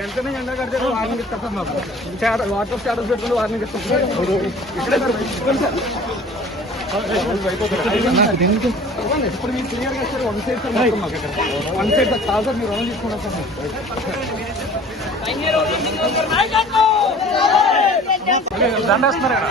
వెంటనే ఎండ కడితే వార్నింగ్ ఇస్తాం సార్ మాకు. వాట్సాప్ స్టేటస్ పెట్టుకుంటే వార్నింగ్ ఇస్తాం ఇక్కడే సార్. ఇప్పుడు మీరు క్లియర్గా ఇస్తారు వన్ సైడ్ సార్ మొత్తం మాకు ఇక్కడ వన్ సైడ్ సార్ కాదు సార్ మీరు రౌండ్ తీసుకున్నారు సార్ దండేస్తున్నారు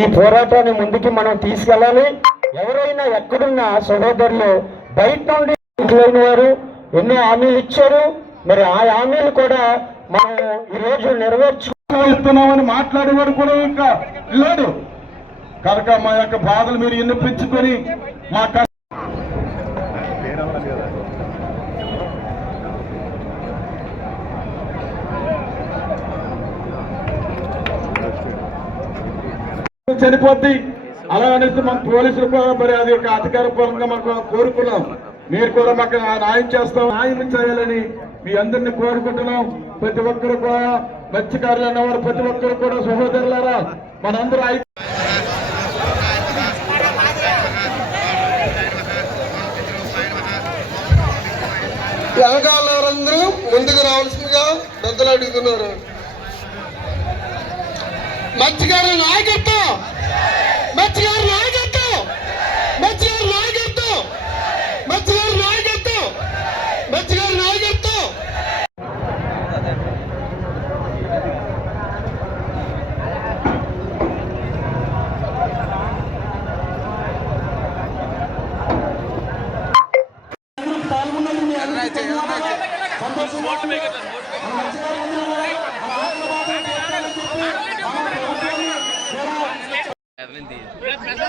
ఈ పోరాటాన్ని ముందుకి మనం తీసుకెళ్ళాలి. ఎవరైనా ఎక్కడున్న సహోదరులు బయట నుండి లేని వారు ఎన్నో హామీలు ఇచ్చారు? మరి ఆ హామీలు కూడా మనం ఈరోజు నెరవేర్చు ఇస్తున్నామని మాట్లాడేవాడు కూడా ఇంకా లేడు. కనుక మా యొక్క బాధలు మీరు వినిపించుకొని మా చనిపోద్ది. అలా అనేసి మన పోలీసులు కూడా మరి అది ఒక అధికారపూర్వకంగా మాకు కోరుకున్నాం. మీరు కూడా మాకు న్యాయం చేస్తాం. న్యాయం చేయాలని మీ అందరిని కోరుకుంటున్నాం. ప్రతి ఒక్కరు కూడా మత్స్యకారులు అన్నవారు ప్రతి ఒక్కరు కూడా సహోదరులారా మనందరూ ఐ- వెనకాలందరూ ముందుకు రావాల్సిందిగా పెద్దలు అడుగుతున్నారు. మత్స్యకారుల నాయకత్వం. మత్స్యకారుల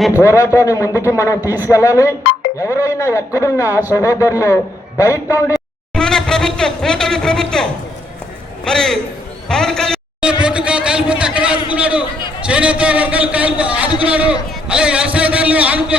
ఈ పోరాటాన్ని ముందుకి మనం తీసుకెళ్ళాలి. ఎవరైనా ఎక్కడున్న సహోదరులు బయట నుండి ప్రభుత్వం కూటమి ప్రభుత్వం. మరి పవన్ కళ్యాణ్ పోటుగా కాలిపోతే అక్కడ ఆదుకున్నాడు చేనేత వర్గాలు కాల్పు ఆదుకున్నాడు. అలాగే వ్యవసాయదారులు ఆదుకు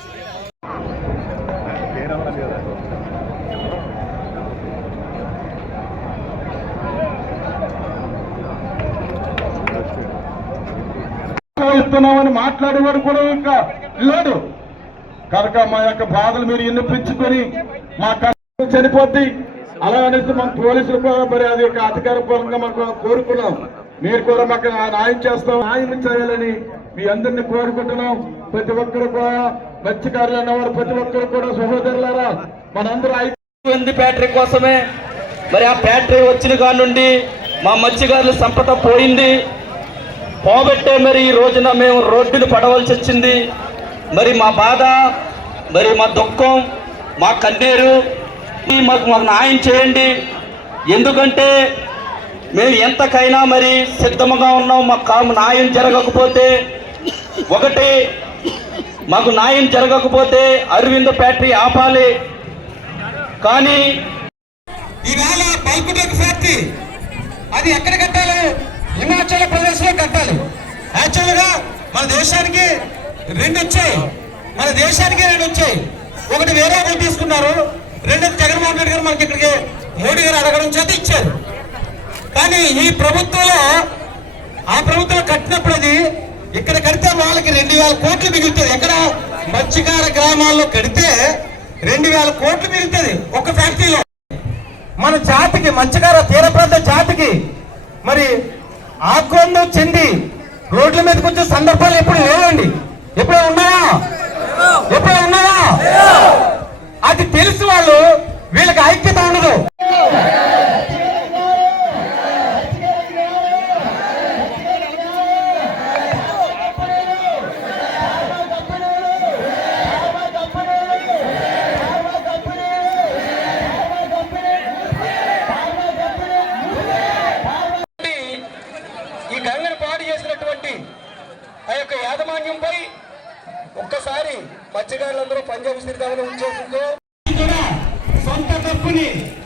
ఇస్తున్నామని మాట్లాడేవాడు కూడా ఇంకా లేడు కనుక మా యొక్క బాధలు మీరు వినిపించుకొని మా కష్టం చనిపోద్ది. అలా అనేసి మన పోలీసులు కూడా మరి అది ఒక అధికారపూర్వకంగా మనకు కోరుకున్నాం. మీరు కూడా మాకు న్యాయం చేస్తాం న్యాయం చేయాలని మీ అందరిని కోరుకుంటున్నాం. ప్రతి ఒక్కరు కూడా మత్స్యకారులు అన్నవారు ప్రతి ఒక్కరు కూడా సహోదరులారా మనందరూ ఐ ఫ్యాక్టరీ కోసమే. మరి ఆ ఫ్యాక్టరీ వచ్చిన కాడ నుండి మా మత్స్యకారుల సంపద పోయింది. పోబట్టే మరి ఈ రోజున మేము రోడ్డును పడవలసి వచ్చింది. మరి మా బాధ మరి మా దుఃఖం మా కన్నీరు ఈ మాకు మాకు న్యాయం చేయండి. ఎందుకంటే మేము ఎంతకైనా మరి సిద్ధముగా ఉన్నాం మాకు కాము న్యాయం జరగకపోతే ఒకటి మాకు న్యాయం జరగకపోతే అరవింద్ ఫ్యాక్టరీ ఆపాలి. కానీ ఈవేళ బల్కుటెక్ ఫ్యాక్టరీ అది ఎక్కడ కట్టాలి హిమాచల్ ప్రదేశ్లో కట్టాలి. యాక్చువల్గా మన దేశానికి రెండు వచ్చాయి. మన దేశానికి రెండు వచ్చాయి. ఒకటి వేరే ఒకటి తీసుకున్నారు. రెండోది జగన్మోహన్ రెడ్డి గారు మనకి ఇక్కడికి మోడీ గారు అడగడం చేత ఇచ్చారు. కానీ ఈ ప్రభుత్వంలో ఆ ప్రభుత్వం కట్టినప్పుడు అది ఇక్కడ కడితే వాళ్ళకి రెండు వేల కోట్లు మిగులుతుంది. ఎక్కడ? మత్స్యకార గ్రామాల్లో కడితే రెండు వేల కోట్లు మిగులుతుంది ఒక ఫ్యాక్టరీలో. మన జాతికి మత్స్యకార తీర ప్రాంత జాతికి మరి ఆక్రోందం చెంది రోడ్ల మీదకి వచ్చే సందర్భాలు ఎప్పుడు లేవండి. ఎప్పుడో ఉన్నాయా? ఎప్పుడో ఉన్నాయా? అది తెలుసు వాళ్ళు వీళ్ళకి ఐక్యత ఉండదు. に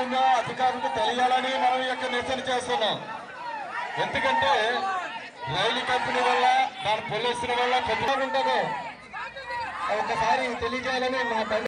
న్యాయంగా అధికారులకు తెలియాలని మనం ఈ యొక్క నిరసన చేస్తున్నాం. ఎందుకంటే రైలు కంపెనీ వల్ల దాని పోలీసుల వల్ల పెద్దగా ఉంటుందో ఒకసారి తెలియజేయాలని మా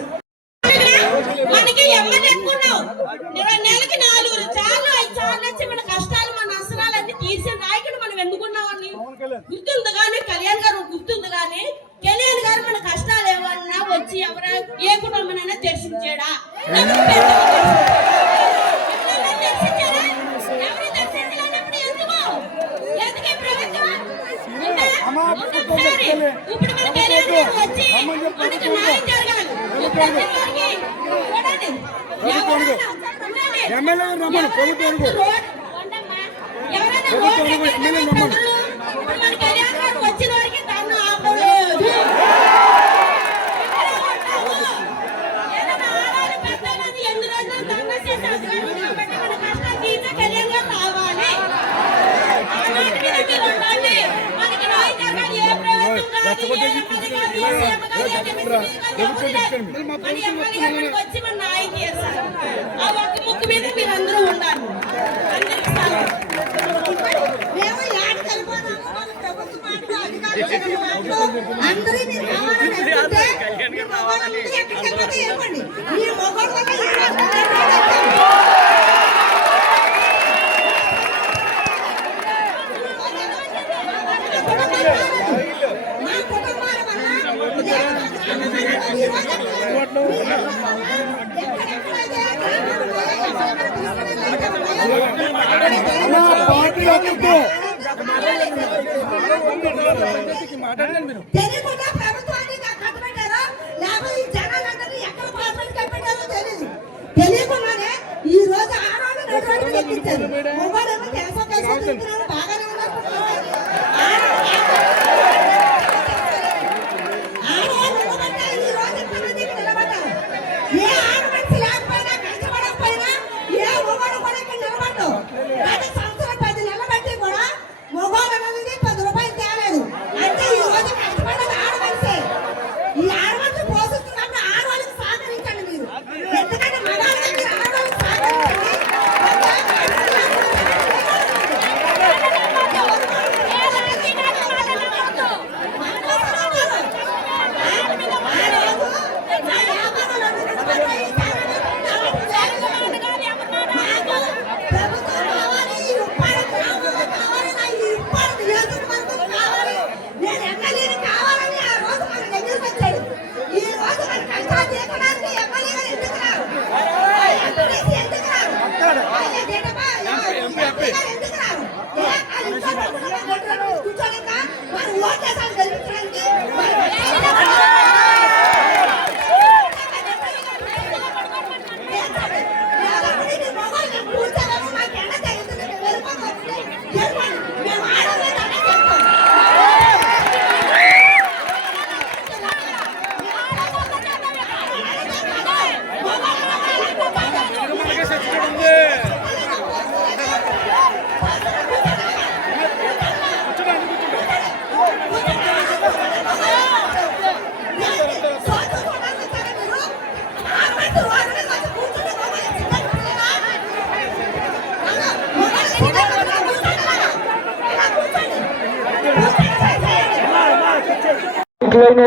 ఎన్నుకున్నామని గుర్తుంది కానీ కళ్యాణ్ గారు గుర్తుంది కానీ కళ్యాణ్ గారు మన కష్టాలు ఏమన్నా వచ్చి ఎవరు ఏ కుటుంబమైనా దర్శించాడా? ఇప్పుడు మన కళ్యాణ్ గారు వచ్చి మనకి న్యాయం జరగాలి. చూడండి. ఎమ్మెల్యే రమ్మను. ఎవరైనా రోడ్ అందరూ మీరు కావాలని మీరు రావాలని తెలియకుండా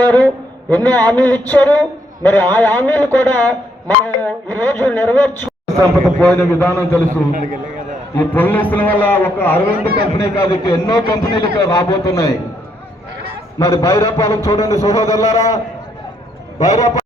వారు ఎన్నో హామీలు ఇచ్చారు. మరి ఆ హామీలు కూడా మనం ఈ నెరవేర్చు సంపద పోయిన విధానం తెలుసు. ఈ పొల్యూషన్ వల్ల ఒక అరవింద్ కంపెనీ కాదు ఎన్నో కంపెనీలు ఇక్కడ రాబోతున్నాయి. మరి బైరాపాలెం చూడండి సహోదరులారా బైరాపాలెం